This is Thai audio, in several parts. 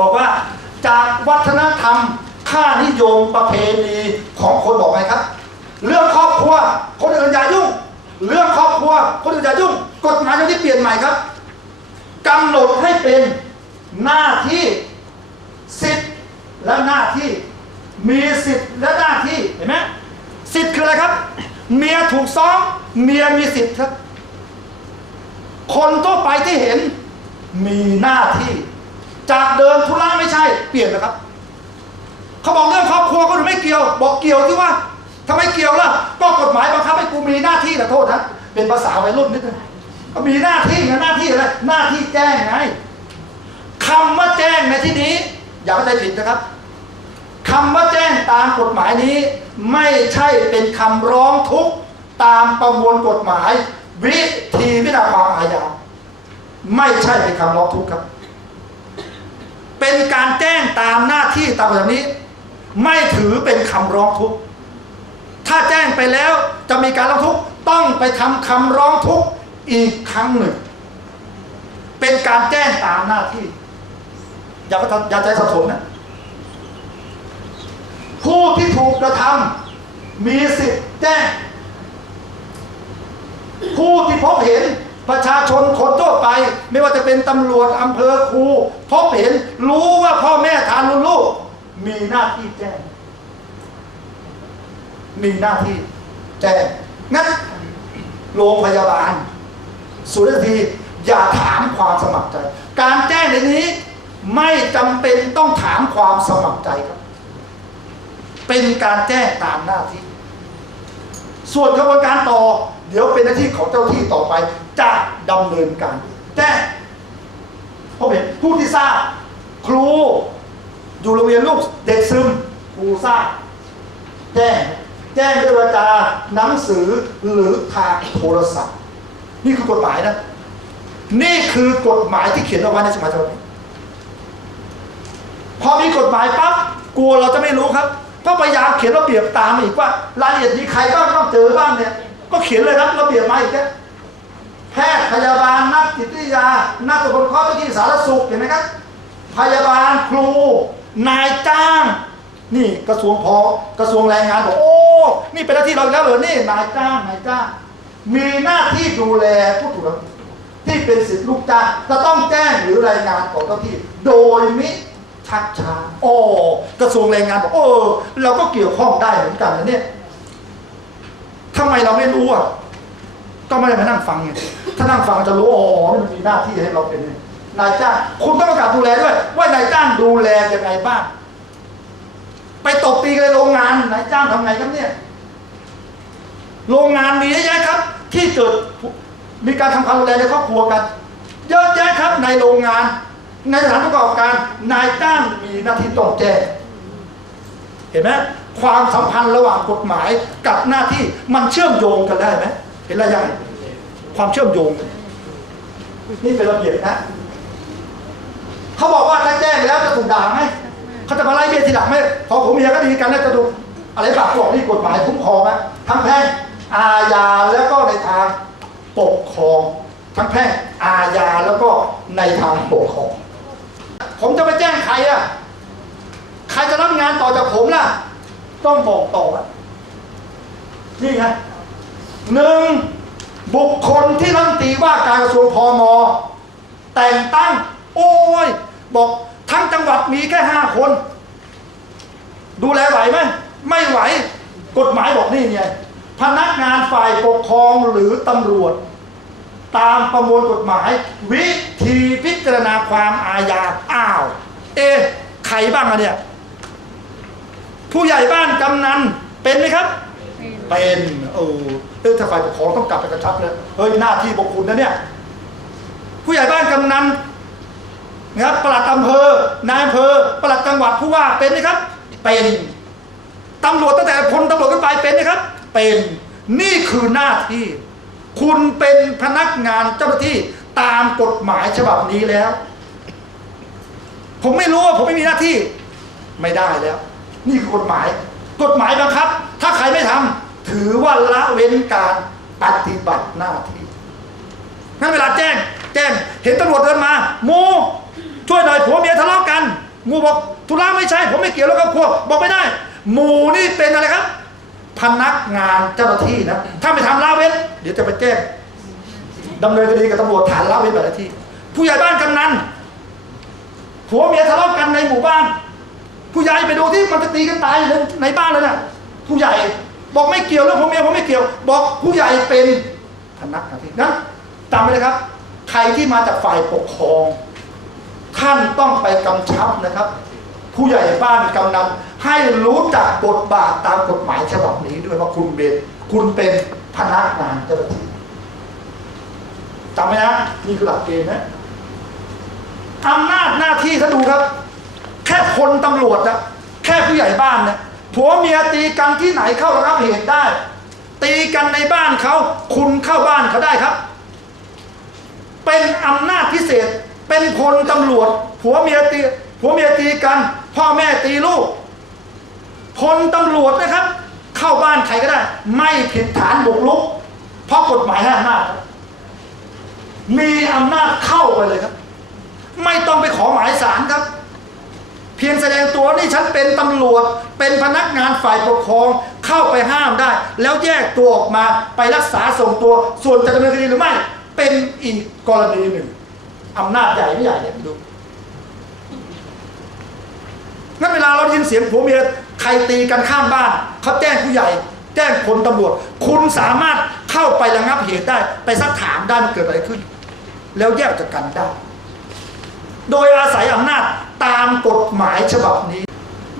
บอกว่าจากวัฒนธรรม ค่านิยมประเพณีของคนบอกไงครับ เรื่องครอบครัวคนอื่นอย่ายุ่ง เรื่องครอบครัวคนอื่นอย่ายุ่ง กฎหมายที่เปลี่ยนใหม่ครับกำหนดให้เป็นหน้าที่สิทธิ์และหน้าที่ มีสิทธิ์และหน้าที่เห็นไหมสิทธิ์คืออะไรครับ เมียถูกซ้อมเมียมีสิทธิ์ครับ คนทั่วไปที่เห็นมีหน้าที่ จากเดิมธุระไม่ใช่เปลี่ยนนะครับเขาบอกเรื่องครอบครัวก็ดูไม่เกี่ยว บอกเกี่ยวที่ว่าทำไมเกี่ยวล่ะ ก็กฎหมายบังคับให้กูมีหน้าที่แต่โทษนะเป็นภาษาวัยรุ่นนิดนึงก็มีหน้าที่ไงหน้าที่อะไรหน้าที่แจ้งไงคำว่าแจ้งในที่นี้ อย่าเข้าใจผิดนะครับคำว่าแจ้งตามกฎหมายนี้ ไม่ใช่เป็นคำร้องทุกข์ตามประมวลกฎหมาย วิธีพิจารณาความอาญาไม่ใช่เป็นคำร้องทุกข์ครับ เป็นการแจ้งตามหน้าที่ตามแบบนี้ ไม่ถือเป็นคำร้องทุกข์ถ้าแจ้งไปแล้วจะมีการร้องทุกข์ต้องไปทำคำร้องทุกข์อีกครั้งหนึ่ง เป็นการแจ้งตามหน้าที่ อย่าไปทำอย่าใจสับสนนะผู้ที่ถูกกระทำมีสิทธิ์แจ้ง ผู้ที่พบเห็น ประชาชนคนทั่วไป ไม่ว่าจะเป็นตำรวจอำเภอครูพบเห็นรู้ว่าพ่อแม่ทานรุนลูก มีหน้าที่แจ้ง มีหน้าที่แจ้งงั้นโรงพยาบาลสุรทีอย่าถามความสมัครใจ การแจ้งในนี้ไม่จำเป็นต้องถามความสมัครใจครับ เป็นการแจ้งตามหน้าที่ ส่วนกระบวนการต่อ เดี๋ยวเป็นหน้าที่ของเจ้าที่ต่อไป จะดำเนินการแจ้งผมเห็นผู้ที่ทราบครูอยู่โรงเรียนลูกเด็กซึมครูทราบแจ้งแจ้งด้วยวาจาหนังสือหรือทางโทรศัพท์ นี่คือกฎหมายนะ นี่คือกฎหมายที่เขียนเอาไว้ในสมัยฉบับนี้พอมีกฎหมายปั๊บกลัวเราจะไม่รู้ครับ ก็พยายามเขียนระเบียบตามอีกว่ารายละเอียดมีใครบ้างต้องเจอบ้างเนี่ย ก็เขียนเลยครับระเบียบมาอีกเนี่แพทย์พยาบาลนักจิตวิทยา นักตรวจคนข้อที่สาธารณสุขเห็นไหมครับ พยาบาลครู นายจ้าง นี่กระทรวงพอกระทรวงแรงงานบอกโอ้นี่เป็นหน้าที่เราแล้วเหรอนี่นายจ้างนายจ้าง มีหน้าที่ดูแลผู้ถูกละที่เป็นสิทธิลูกจ้างจะต้องแจ้งหรือรายงานต่อเจ้าที่ โดยมิ ชักช้าโอ้กระทรวงแรงงานบอกโอ้เราก็เกี่ยวข้องได้เหมือนกันนะเนี่ยทำไมเราไม่รู้อะก็ไม่ได้มานั่งฟังไงถ้านั่งฟังจะรู้อ๋อมันมีหน้าที่ให้เราเป็นนายจ้างคุณต้องประกาศดูแลด้วย ว่านายจ้างดูแลยังไงบ้างไปตบตีกันในโรงงานนายจ้างทำไงครับเนี่ย โรงงานมีเยอะแยะครับ ที่เกิดมีการทำความรุนแรงในครอบครัวกัน เยอะแยะครับในโรงงาน ในสถานประกอบการนายจ้างมีหน้าที่ต้องแจ้งเห็นไหมความสัมพันธ์ระหว่างกฎหมายกับหน้าที่มันเชื่อมโยงกันได้ไหมเห็นอะยังความเชื่อมโยง นี่เป็นระเบียบนะเขาบอกว่าถ้าแจ้งแล้วจะถูกด่าไหมเขาจะมาไล่เบี้ยทีหลังไหมพอผมเมียก็ดีกันแล้วจะถูกอะไรแบบพวกนี่กฎหมายคุ้มครองนะทั้งแพ่งอาญาแล้วก็ในทางปกครอง ทั้งแพ่งอาญาแล้วก็ในทางปกครอง ผมจะไปแจ้งใครอะ ใครจะรับงานต่อจากผมล่ะ ต้องบอกต่อนี่ไงหนึ่งบุคคลที่รัฐมนตรีว่าการกระทรวงพมแต่งตั้ง โอ้ย บอกทั้งจังหวัดมีแค่ห้าคน ดูแลไหวไหมไม่ไหว กฎหมายบอกนี่ไงพนักงานฝ่ายปกครองหรือตำรวจ ตามประมวลกฎหมายวิ ธีพิจารณาความอาญาอ้าว เอ๊ะใครบ้างอะเนี่ย ผู้ใหญ่บ้านกำนันเป็นไหมครับ เป็นเออเออถ้าฝ่ายปกครองต้องกลับไปกระชับเลยเฮ้ยหน้าที่บกคุณนะเนี่ย ผู้ใหญ่บ้านกำนันนะครับปลัดอำเภอนายอำเภอปลัดจังหวัดผู้ว่าเป็นไหมครับ เป็นตำรวจตั้งแต่พลตำรวจขึ้นไปเป็นไหมครับ เป็นนี่คือหน้าที่ คุณเป็นพนักงานเจ้าหน้าที่ ตามกฎหมายฉบับนี้แล้ว ผมไม่รู้ว่าผมไม่มีหน้าที่ ไม่ได้แล้ว นี่คือกฎหมาย กฎหมายบังคับ ถ้าใครไม่ทำถือว่าละเว้นการปฏิบัติหน้าที่งั้นเวลาแจ้ง แจ้ง เห็นตำรวจเดินมาช่วยหน่อยผัวเมียทะเลาะกันหมู่บอกธุระไม่ใช่ ผมไม่เกี่ยวแล้วครอบครัวบอกไม่ได้ หมูนี่เป็นอะไรครับ พนักงานเจ้าหน้าที่นะ ถ้าไม่ทำละเว้น เดี๋ยวจะไปแจ้ง ดำเนินคดีกับตำรวจฐานละเว้นแบบที่ ผู้ใหญ่บ้านกำนันผัวเมียทะเลาะกันในหมู่บ้าน ผู้ใหญ่ไปดูที่มันจะตีกันตายในในบ้านเลยนะผู้ใหญ่บอกไม่เกี่ยวเรื่องผัวเมียผมไม่เกี่ยว บอกผู้ใหญ่เป็นพนักงานที่นั้นจำไว้เลยครับ ใครที่มาจากฝ่ายปกครอง ท่านต้องไปกำชับนะครับ ผู้ใหญ่บ้านกำนันให้รู้จักบทบาทตามกฎหมายฉบับนี้ด้วยว่าคุณเป็นคุณเป็นพนักงานเจ้าหน้าที่ จำไว้นะนี่คือหลักเกณฑ์นะอำนาจหน้าที่ถ้าดูครับ แค่พลตำรวจนะแค่ผู้ใหญ่บ้านเนี่ยผัวเมียตีกันที่ไหนเข้าระงับเหตุได้ ตีกันในบ้านเขาคุณเข้าบ้านเขาได้ครับ เป็นอำนาจพิเศษ เป็นพลตำรวจผัวเมียตีผัวเมียตีกัน พ่อแม่ตีลูกพลตำรวจนะครับ เข้าบ้านใครก็ได้ ไม่ผิดฐานบุกรุกเพราะกฎหมายให้อำนาจครับ มีอำนาจเข้าไปเลยครับ ไม่ต้องไปขอหมายสารครับ เพียงแสดงตัวนี่ฉันเป็นตำรวจ เป็นพนักงานฝ่ายปกครองเข้าไปห้ามได้ แล้วแยกตัวออกมาไปรักษาส่งตัว ส่วนจะดำเนินคดีหรือไม่ เป็นอีกกรณีหนึ่งอำนาจใหญ่ไม่ใหญ่เนี่ยดูงั้นเวลาเราได้ยินเสียงผัวเมียใครตีกันข้ามบ้านเขาแจ้งผู้ใหญ่ แจ้งพลตำรวจ คุณสามารถเข้าไประงับเหตุได้ ไปซักถามได้มันเกิดอะไรขึ้น แล้วแยกจากกันได้ โดยอาศัยอำนาจตามกฎหมายฉบับนี้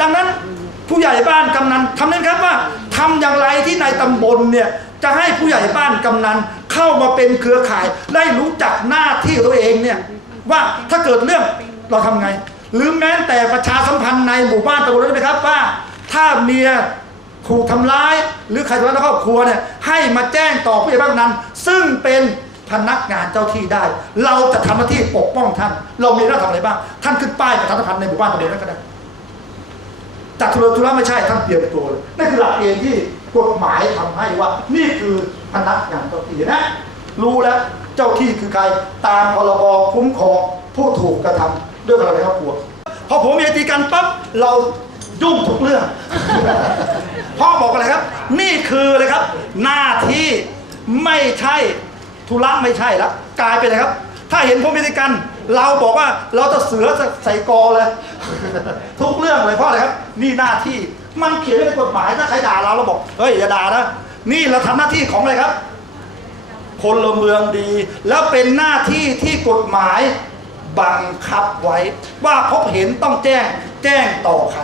ดังนั้นผู้ใหญ่บ้านกำนันทำนั้นครับว่าทำอย่างไรที่ในตำบลเนี่ยจะให้ผู้ใหญ่บ้านกำนันเข้ามาเป็นเครือข่ายได้รู้จักหน้าที่ตัวเองเนี่ยว่าถ้าเกิดเรื่องเราทำไง หรือแม้แต่ประชาสัมพันธ์ในหมู่บ้านตำบลได้ไหมครับว่า ถ้าเมียถูกทำร้าย หรือใครทำร้ายในครอบครัวเนี่ยให้มาแจ้งต่อผู้ใหญ่บ้านกำนันซึ่งเป็น พนักงานเจ้าที่ได้ เราจะทำหน้าที่ปกป้องท่าน เรามีหน้าที่ทำอะไรบ้าง ท่านขึ้นป้ายประชาสัมพันธ์ในหมู่บ้านตำบลนั้นก็ได้จากธุรธุระไม่ใช่ท่านเตรียมตัวเลยนั่นคือหลักเกณฑ์ที่กฎหมายทำให้ว่า นี่คือพนักงานเจ้าที่นะ รู้แล้วเจ้าที่คือใครตามพรบคุ้มครองผู้ถูกกระทำด้วยการในครอบครัวพอผมมีตีกันปั๊บเรายุ่งทุกเรื่องพ่อบอกอะไรครับ นี่คือเลยครับ หน้าที่ไม่ใช่ ธุระไม่ใช่แล้วกลายเป็นอะไรครับ ถ้าเห็นผมมีตีกัน เราบอกว่าเราจะเสือใส่กอเลย ทุกเรื่องเลยเพราะอะไรครับ นี่หน้าที่มันเขียนไว้ในกฎหมายถ้าใครด่าเราเราบอกเฮ้ยอย่าด่านะนี่เราทำหน้าที่ของอะไรครับพลเมืองดี แล้วเป็นหน้าที่ที่กฎหมายบังคับไว้ ว่าพบเห็นต้องแจ้งแจ้งต่อใคร